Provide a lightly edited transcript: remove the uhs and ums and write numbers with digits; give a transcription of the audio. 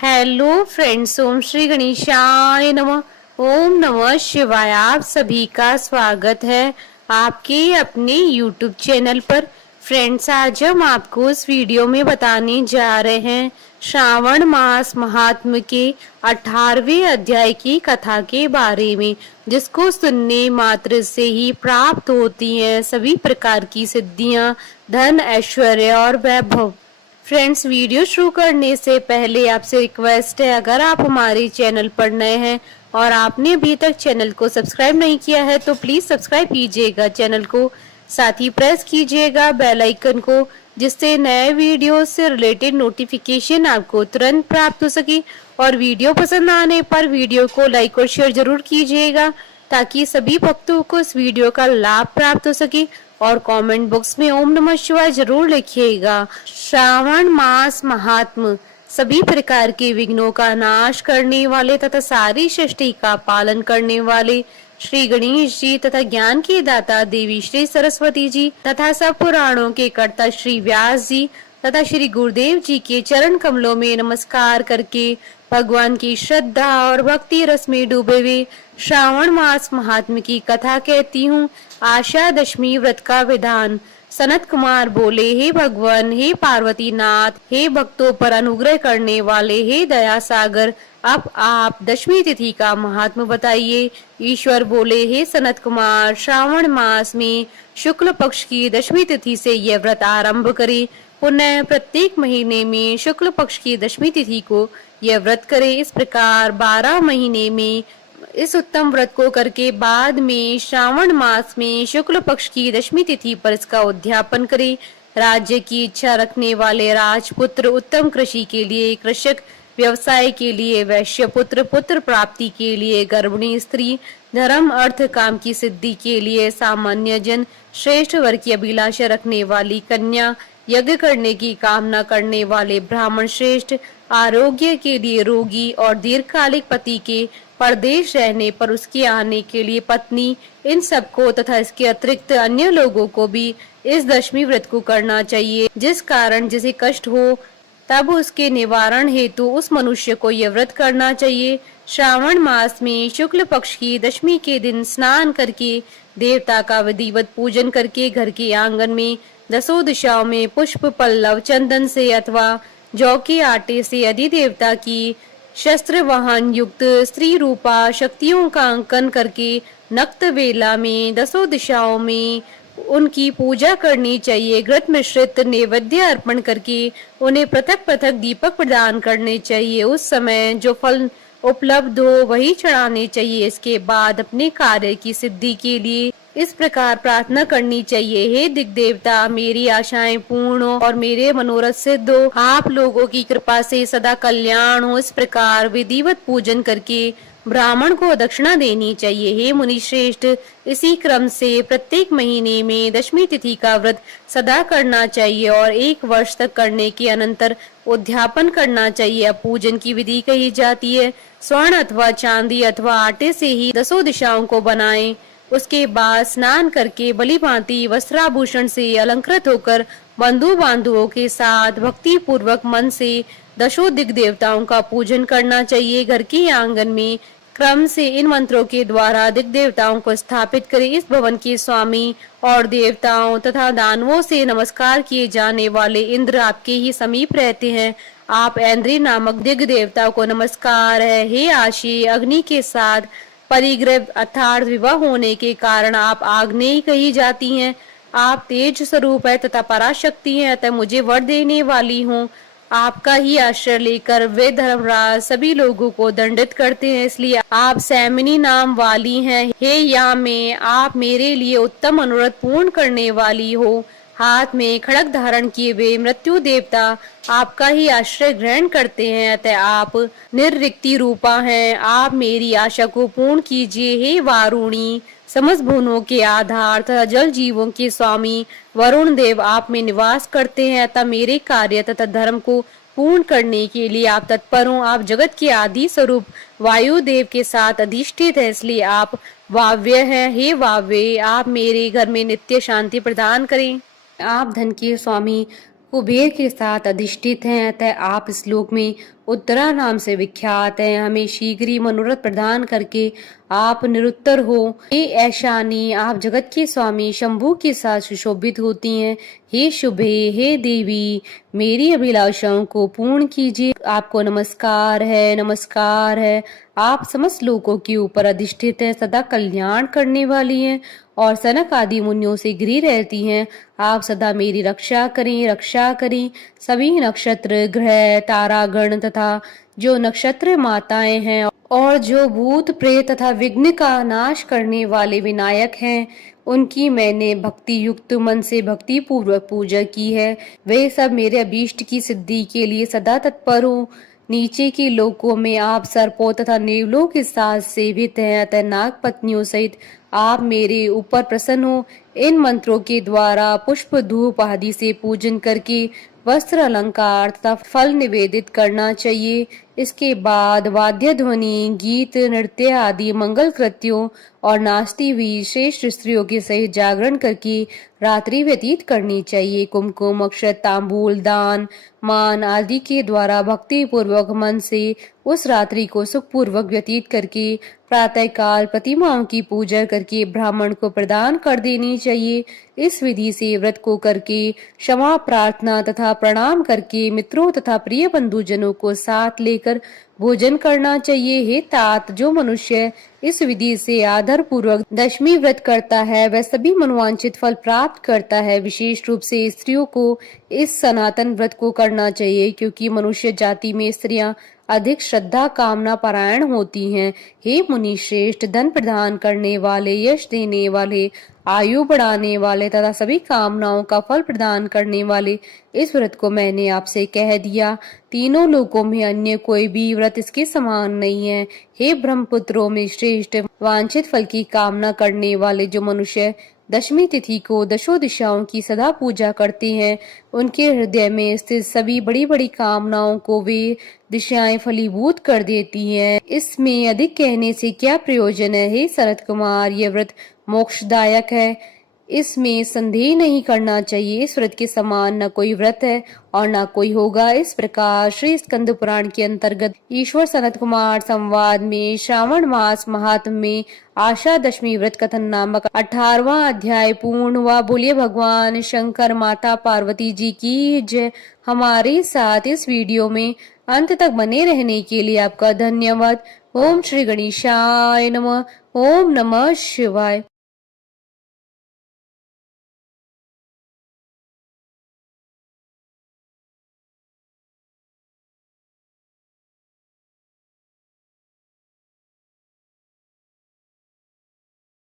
Hello friends, ओम श्री गणेशाय नमः। ओम नमः शिवाय। आप सभी का स्वागत है आपके अपने यूट्यूब चैनल पर। फ्रेंड्स, आज हम आपको इस वीडियो में बताने जा रहे हैं श्रावण मास महात्म के 18वें अध्याय की कथा के बारे में, जिसको सुनने मात्र से ही प्राप्त होती हैं सभी प्रकार की सिद्धियां, धन, ऐश्वर्य और वैभव। फ्रेंड्स, वीडियो शुरू करने से पहले आपसे रिक्वेस्ट है, अगर आप हमारे चैनल पर नए हैं और आपने अभी तक चैनल को सब्सक्राइब नहीं किया है तो प्लीज सब्सक्राइब कीजिएगा चैनल को। साथ ही प्रेस कीजिएगा बेल आइकन को, जिससे नए वीडियो से रिलेटेड नोटिफिकेशन आपको तुरंत प्राप्त हो सके। और वीडियो पसंद आने पर वीडियो को लाइक और शेयर जरूर कीजिएगा, ताकि सभी भक्तों को इस वीडियो का लाभ प्राप्त हो सके। और कमेंट बॉक्स में ओम नमः शिवाय जरूर लिखिएगा। श्रावण मास महात्म सभी प्रकार के विघ्नों का नाश करने वाले तथा सारी सृष्टि का पालन करने वाले श्री गणेश जी तथा ज्ञान के दाता देवी श्री सरस्वती जी तथा सब पुराणों के कर्ता श्री व्यास जी तथा श्री गुरुदेव जी के चरण कमलों में नमस्कार करके भगवान की श्रद्धा और भक्ति रस में डूबे हुए श्रावण मास महात्म की कथा कहती हूँ। आशा दशमी व्रत का विधान। सनत कुमार बोले, हे भगवान, हे पार्वती नाथ, हे भक्तों पर अनुग्रह करने वाले, हे दया सागर, अब आप दशमी तिथि का महात्म बताइए। ईश्वर बोले, हे सनत कुमार, श्रावण मास में शुक्ल पक्ष की दशमी तिथि से यह व्रत आरंभ करें। पुनः प्रत्येक महीने में शुक्ल पक्ष की दशमी तिथि को यह व्रत करें। इस प्रकार 12 महीने में इस उत्तम व्रत को करके बाद में श्रावण मास में शुक्ल पक्ष की दशमी तिथि पर इसका उद्यापन करें। राज्य की इच्छा रखने वाले राजपुत्र, उत्तम कृषि के लिए कृषक, व्यवसाय के लिए वैश्य पुत्र, पुत्र प्राप्ति के लिए गर्भिणी स्त्री, धर्म अर्थ काम की सिद्धि के लिए सामान्य जन, श्रेष्ठ वर की अभिलाषा रखने वाली कन्या, यज्ञ करने की कामना करने वाले ब्राह्मण श्रेष्ठ, आरोग्य के लिए रोगी और दीर्घकालिक पति के परदेश रहने पर उसके आने के लिए पत्नी, इन सबको तथा इसके अतिरिक्त अन्य लोगों को भी इस दशमी व्रत को करना चाहिए। जिस कारण जिसे कष्ट हो तब उसके निवारण हेतु उस मनुष्य को यह व्रत करना चाहिए। श्रावण मास में शुक्ल पक्ष की दशमी के दिन स्नान करके देवता का विधिवत पूजन करके घर के आंगन में दसों दिशाओं में पुष्प, पल्लव, चंदन से अथवा जौ के आटे से अधिदेवता की शस्त्र वाहन युक्त स्त्री रूपा शक्तियों का अंकन करके नक्त वेला में दसों दिशाओं में उनकी पूजा करनी चाहिए। घृत मिश्रित नैवेद्य अर्पण करके उन्हें पृथक पृथक दीपक प्रदान करने चाहिए। उस समय जो फल उपलब्ध हो वही चढ़ाने चाहिए। इसके बाद अपने कार्य की सिद्धि के लिए इस प्रकार प्रार्थना करनी चाहिए, हे दिग्देवता, मेरी आशाएं पूर्ण हो और मेरे मनोरथ सिद्ध हो, आप लोगों की कृपा से सदा कल्याण हो। इस प्रकार विधिवत पूजन करके ब्राह्मण को दक्षिणा देनी चाहिए। हे मुनि श्रेष्ठ, इसी क्रम से प्रत्येक महीने में दशमी तिथि का व्रत सदा करना चाहिए और 1 वर्ष तक करने के अनंतर उद्यापन करना चाहिए। अब पूजन की विधि कही जाती है। स्वर्ण अथवा चांदी अथवा आटे से ही दसों दिशाओं को बनाएं। उसके बाद स्नान करके बलि भांति वस्त्राभूषण से अलंकृत होकर बंधु बांधुओं के साथ भक्ति पूर्वक मन से दशों दिग देवताओं का पूजन करना चाहिए। घर के आंगन में क्रम से इन मंत्रों के द्वारा दिग देवताओं को स्थापित करें। इस भवन के स्वामी और देवताओं तथा दानवों से नमस्कार किए जाने वाले इंद्र आपके ही समीप रहते हैं। आप ऐन्द्री नामक दिग देवता को नमस्कार है। हे आशी, अग्नि के साथ परिग्रह अर्थात विवाह होने के कारण आप आग्नेय कही जाती हैं। आप तेज स्वरूप है तथा पराशक्ति है, अतः मुझे वर देने वाली हूँ। आपका ही आश्रय लेकर वे धर्मराज सभी लोगों को दंडित करते हैं, इसलिए आप सैमिनी नाम वाली हैं। हे या में आप मेरे लिए उत्तम मनोरथ पूर्ण करने वाली हो। हाथ में खड़ग धारण किए हुए मृत्यु देवता आपका ही आश्रय ग्रहण करते हैं, अतः आप निर्रिक्ति रूपा हैं। आप मेरी आशा को पूर्ण कीजिए। हे वारुणी, समस्त भुवनों के आधार तथा जल जीवों के स्वामी वरुण देव आप में निवास करते हैं, अतः मेरे कार्य तथा धर्म को पूर्ण करने के लिए आप तत्पर हो। आप जगत के आदि स्वरूप वायु देव के साथ अधिष्ठित है, इसलिए आप वाव्य हैं। हे वाव्य, आप मेरे घर में नित्य शांति प्रदान करें। आप धन के स्वामी कुबेर के साथ अधिष्ठित हैं, अतः आप इस लोक में उत्तरा नाम से विख्यात है। हमें शीघ्र ही मनोरथ प्रदान करके आप निरुत्तर हो। हे ऐशानी, आप जगत के स्वामी शंभु के साथ सुशोभित होती हैं। हे शुभे, हे देवी, मेरी अभिलाषाओं को पूर्ण कीजिए। आपको नमस्कार है, नमस्कार है। आप समस्त लोकों के ऊपर अधिष्ठित हैं, सदा कल्याण करने वाली हैं और सनक आदि मुनियों से घिरी रहती हैं। आप सदा मेरी रक्षा करें, रक्षा करें। सभी नक्षत्र, ग्रह, तारागण तथा जो नक्षत्र माताएं हैं और जो भूत प्रेत तथा विघ्न का नाश करने वाले विनायक हैं, उनकी मैंने भक्ति युक्त मन से भक्ति पूर्वक पूजा की है। वे सब मेरे अभीष्ट की सिद्धि के लिए सदा तत्पर हो। नीचे के लोकों में आप सर्पों तथा नेवलों के साथ सेवित हैं, अतः नाग पत्नियों सहित आप मेरे ऊपर प्रसन्न हो। इन मंत्रों के द्वारा पुष्प धूप आदि से पूजन करके वस्त्र अलंकार तथा फल निवेदित करना चाहिए। इसके बाद वाद्य ध्वनि, गीत, नृत्य आदि मंगल कृत्यों और नाचती हुई श्रेष्ठ स्त्रियों के सहित जागरण करके रात्रि व्यतीत करनी चाहिए। कुमकुम, अक्षत, तांबूल, दान, मान आदि के द्वारा भक्ति पूर्वक मन से उस रात्रि को सुखपूर्वक व्यतीत करके प्रातः काल प्रतिमाओं की पूजा करके ब्राह्मण को प्रदान कर देनी चाहिए। इस विधि से व्रत को करके क्षमा प्रार्थना तथा प्रणाम करके मित्रों तथा प्रिय बंधुजनों को साथ लेकर भोजन करना चाहिए। हे तात, जो मनुष्य इस विधि से आदर पूर्वक दशमी व्रत करता है वह सभी मनोवांछित फल प्राप्त करता है। विशेष रूप से स्त्रियों को इस सनातन व्रत को करना चाहिए, क्योंकि मनुष्य जाति में स्त्रियां अधिक श्रद्धा कामना परायण होती हैं। हे मुनि श्रेष्ठ, धन प्रदान करने वाले, यश देने वाले, आयु बढ़ाने वाले तथा सभी कामनाओं का फल प्रदान करने वाले इस व्रत को मैंने आपसे कह दिया। तीनों लोकों में अन्य कोई भी व्रत इसके समान नहीं है। हे ब्रह्मपुत्रों में श्रेष्ठ, वांछित फल की कामना करने वाले जो मनुष्य दशमी तिथि को दशों दिशाओं की सदा पूजा करते हैं, उनके हृदय में स्थित सभी बड़ी बड़ी कामनाओं को वे दिशाएं फलीभूत कर देती हैं। इसमें अधिक कहने से क्या प्रयोजन है। हे शरद कुमार, यह व्रत मोक्षदायक है, इसमें संदेह नहीं करना चाहिए। इस व्रत के समान न कोई व्रत है और न कोई होगा। इस प्रकार श्री स्कंद पुराण के अंतर्गत ईश्वर सनत कुमार संवाद में श्रावण मास महात्म में आशा दशमी व्रत कथन नामक 18वां अध्याय पूर्ण हुआ। बोलिए भगवान शंकर, माता पार्वती जी की जय। हमारे साथ इस वीडियो में अंत तक बने रहने के लिए आपका धन्यवाद। ओम श्री गणेशाय नमः। ओम नमः शिवाय।